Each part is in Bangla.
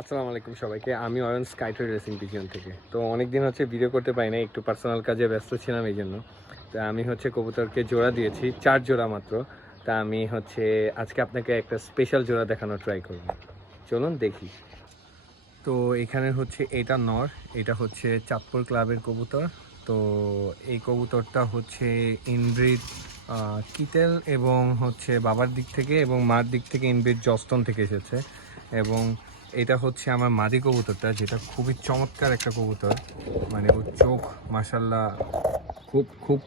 আসসালামু আলাইকুম সবাইকে। আমি অয়ন স্কাইট্রে রেসিং পিজন থেকে। তো অনেক দিন হচ্ছে ভিডিও করতে পারি না, একটু পার্সোনাল কাজে ব্যস্ত ছিলাম এই জন্য। তা আমি হচ্ছে কবুতরকে জোড়া দিয়েছি, 4 জোড়া মাত্র। তা আমি হচ্ছে আজকে আপনাকে একটা স্পেশাল জোড়া দেখানোর ট্রাই করব। চলুন দেখি। তো এখানে হচ্ছে এটা নর, এটা হচ্ছে চাঁদপুর ক্লাবের কবুতর। তো এই কবুতরটা হচ্ছে ইনব্রিড কিটেল এবং হচ্ছে বাবার দিক থেকে এবং মার দিক থেকে ইনব্রিড জস্টন থেকে এসেছে। এবং এটা হচ্ছে আমার মাদি কবুতরটা, যেটা খুবই চমৎকার একটা কবুতর। মানে ওর চোখ মাশাল্লাহ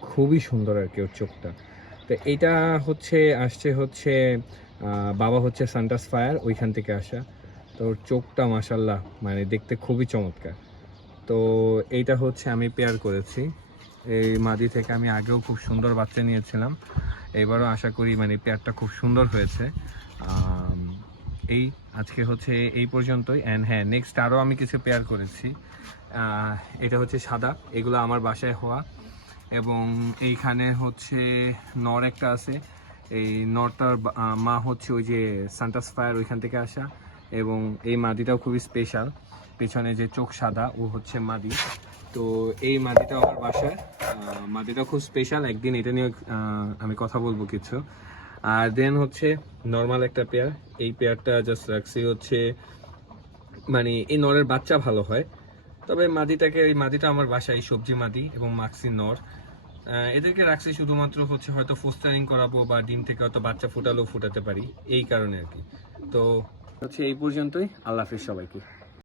খুবই সুন্দর আর কি ওর চোখটা। তো এইটা হচ্ছে আসছে হচ্ছে বাবা হচ্ছে সান্টাস ফায়ার, ওইখান থেকে আসা। তো ওর চোখটা মাশাল্লাহ মানে দেখতে খুবই চমৎকার। তো এইটা হচ্ছে আমি পেয়ার করেছি এই মাদি থেকে। আমি আগেও খুব সুন্দর বাচ্চা নিয়েছিলাম, এবারও আশা করি মানে পেয়ারটা খুব সুন্দর হয়েছে। এই আজকে হচ্ছে এই পর্যন্তই। অ্যান্ড হ্যাঁ, নেক্সট আরও আমি কিছু পেয়ার করেছি। এটা হচ্ছে সাদা, এগুলো আমার বাসায় হওয়া। এবং এইখানে হচ্ছে নর একটা আছে, এই নরটার মা হচ্ছে ওই যে সান্টাস ফায়ার ওইখান থেকে আসা। এবং এই মাদিটাও খুবই স্পেশাল, পেছনে যে চোখ সাদা ও হচ্ছে মাদি। তো এই মাদিটা আমার বাসায়, মাদিটা খুব স্পেশাল, একদিন এটা নিয়ে আমি কথা বলবো কিছু। আর দেন হচ্ছে নর্মাল একটা পেয়ার, এই পেয়ারটা জাস্ট রাখছি হচ্ছে মানে এই নরের বাচ্চা ভালো হয়। তবে মাদিটাকে, এই মাদিটা আমার বাসায় সবজি মাদি এবং মাক্সি নর, এদেরকে রাখছি শুধুমাত্র হচ্ছে হয়তো ফোস্টারিং করাবো বা ডিম থেকে হয়তো বাচ্চা ফুটালেও ফুটাতে পারি, এই কারণে আর কি। তো হচ্ছে এই পর্যন্তই। আল্লাহ হাফিজ সবাইকে।